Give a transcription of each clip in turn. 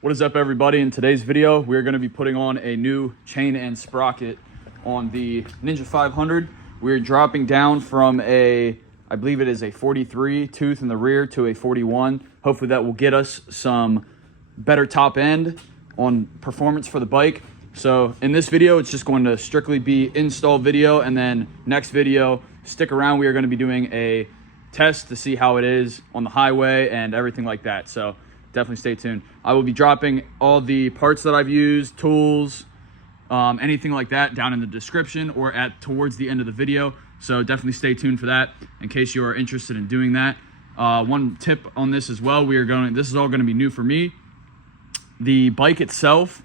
What is up, everybody? In today's video, we're going to be putting on a new chain and sprocket on the Ninja 500. We're dropping down from I believe it is a 43 tooth in the rear to a 41. Hopefully that will get us some better top end on performance for the bike. So in this video, it's just going to strictly be install video, and then next video, stick around. We are going to be doing a test to see how it is on the highway and everything like that. So definitely stay tuned. I will be dropping all the parts that I've used, tools, anything like that down in the description or towards the end of the video. So definitely stay tuned for that in case you are interested in doing that. One tip on this as well, this is all going to be new for me. The bike itself,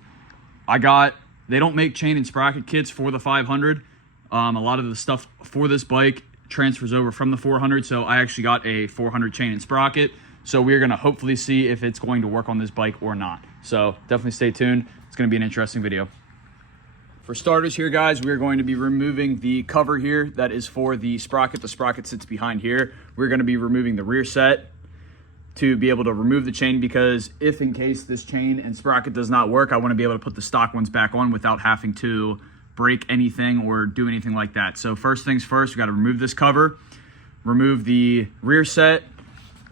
they don't make chain and sprocket kits for the 500. A lot of the stuff for this bike transfers over from the 400, so I actually got a 400 chain and sprocket. So we're going to hopefully see if it's going to work on this bike or not. So definitely stay tuned. It's going to be an interesting video. For starters here, guys, we're going to be removing the cover here that is for the sprocket. The sprocket sits behind here. We're going to be removing the rear set to be able to remove the chain, because if in case this chain and sprocket does not work, I want to be able to put the stock ones back on without having to break anything or do anything like that. So first things first, we got to remove this cover, remove the rear set,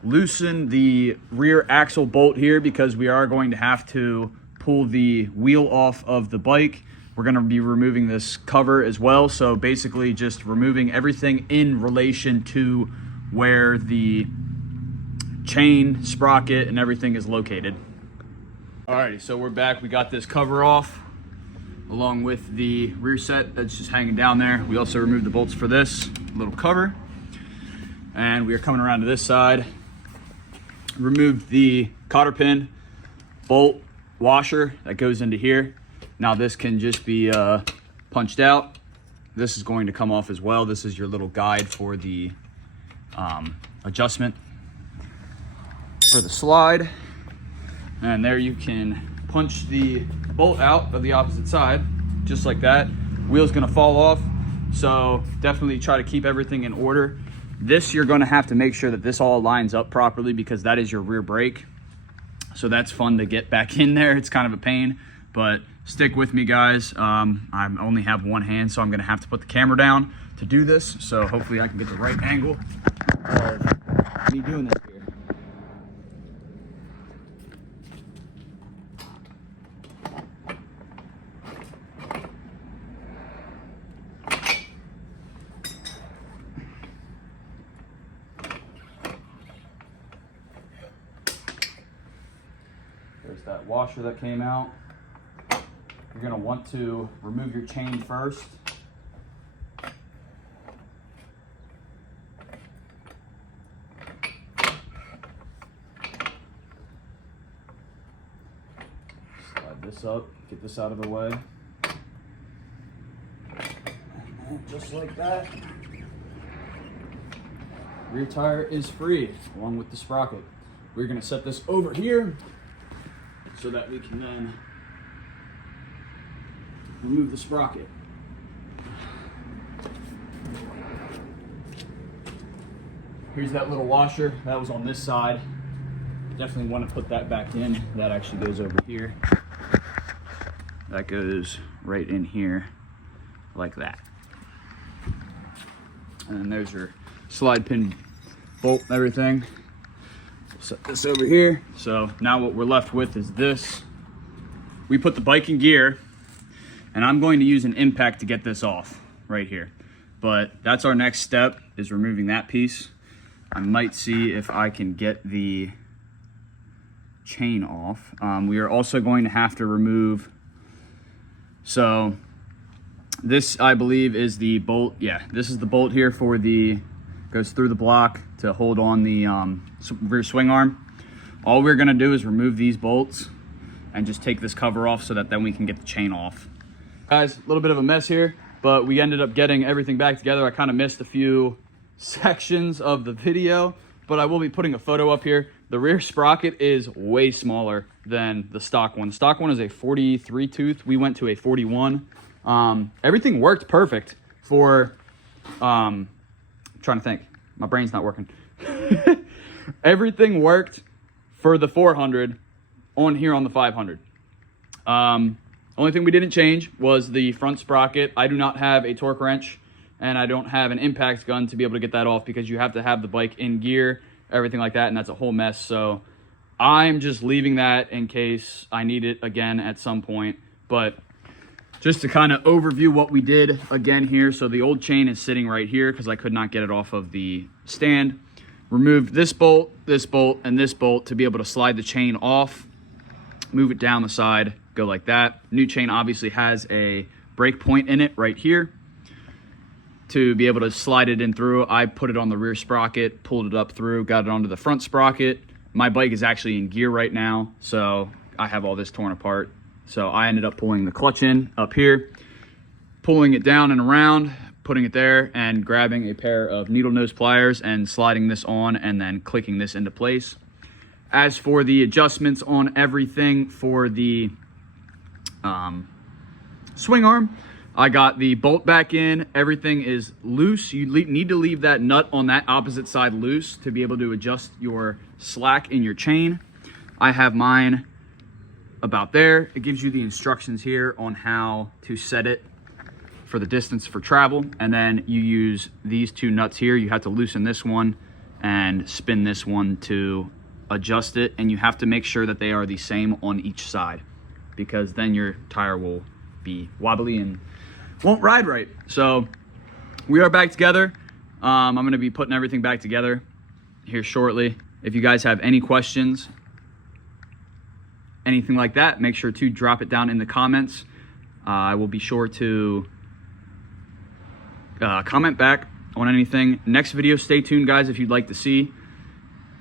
loosen the rear axle bolt here, because we are going to have to pull the wheel off of the bike. We're going to be removing this cover as well. So basically just removing everything in relation to where the chain, sprocket, and everything is located. Alrighty, so we're back. We got this cover off along with the rear set that's just hanging down there. We also removed the bolts for this little cover, and we are coming around to this side. Removed the cotter pin bolt washer that goes into here. Now this can just be punched out. This is going to come off as well. This is your little guide for the adjustment for the slide. And there you can punch the bolt out of the opposite side, just like that. Wheel's gonna fall off, so definitely try to keep everything in order. This, you're gonna have to make sure that this all lines up properly, because that is your rear brake. So that's fun to get back in there. It's kind of a pain, but stick with me, guys. I only have one hand, so I'm gonna have to put the camera down to do this. So hopefully I can get the right angle of me doing this here. There's that washer that came out. You're going to want to remove your chain first. Slide this up, get this out of the way. And just like that, rear tire is free along with the sprocket. We're going to set this over here so that we can then remove the sprocket. Here's that little washer that was on this side. Definitely want to put that back in. That actually goes over here. That goes right in here like that. And then there's your slide pin bolt and everything. Set this over here. So now what we're left with is this. We put the bike in gear, and I'm going to use an impact to get this off right here. But that's our next step, is removing that piece. I might see if I can get the chain off. We are also going to have to remove, so this, I believe, is the bolt. Yeah, this is the bolt here for goes through the block to hold on the rear swing arm. All we're gonna do is remove these bolts and just take this cover off, so that then we can get the chain off. Guys, a little bit of a mess here, but we ended up getting everything back together. I kind of missed a few sections of the video, but I will be putting a photo up here. The rear sprocket is way smaller than the stock one. The stock one is a 43 tooth. We went to a 41. Everything worked perfect for, I'm trying to think, my brain's not working. Everything worked for the 400 on here on the 500. Only thing we didn't change was the front sprocket. I do not have a torque wrench, and I don't have an impact gun to be able to get that off, because you have to have the bike in gear, everything like that, and that's a whole mess. So I'm just leaving that in case I need it again at some point. But just to kind of overview what we did again here. So the old chain is sitting right here because I could not get it off of the stand. Removed this bolt, and this bolt to be able to slide the chain off, move it down the side, go like that. New chain obviously has a break point in it right here. To be able to slide it in through, I put it on the rear sprocket, pulled it up through, got it onto the front sprocket. My bike is actually in gear right now, so I have all this torn apart. So I ended up pulling the clutch in up here, pulling it down and around, putting it there, and grabbing a pair of needle nose pliers and sliding this on and then clicking this into place. As for the adjustments on everything for the swing arm, I got the bolt back in. Everything is loose. You need to leave that nut on that opposite side loose to be able to adjust your slack in your chain. I have mine about there. It gives you the instructions here on how to set it for the distance for travel, and then you use these two nuts here. You have to loosen this one and spin this one to adjust it, and you have to make sure that they are the same on each side, because then your tire will be wobbly and won't ride right. So we are back together. I'm going to be putting everything back together here shortly. If you guys have any questions, anything like that, make sure to drop it down in the comments. I will be sure to comment back on anything. Next video, stay tuned, guys, if you'd like to see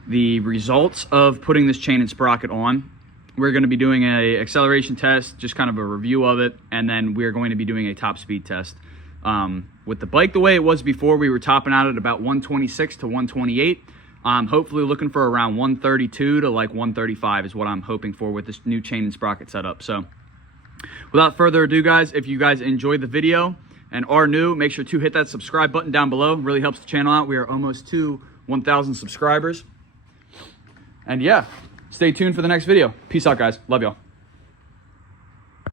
the results of putting this chain and sprocket on. We're going to be doing a acceleration test, just kind of a review of it, and then we're going to be doing a top speed test. With the bike the way it was before, we were topping out at about 126 to 128. Hopefully looking for around 132 to like 135 is what I'm hoping for with this new chain and sprocket setup. So without further ado, guys, if you guys enjoyed the video and are new, make sure to hit that subscribe button down below. It really helps the channel out. We are almost to 1,000 subscribers. And yeah, stay tuned for the next video. Peace out, guys. Love y'all.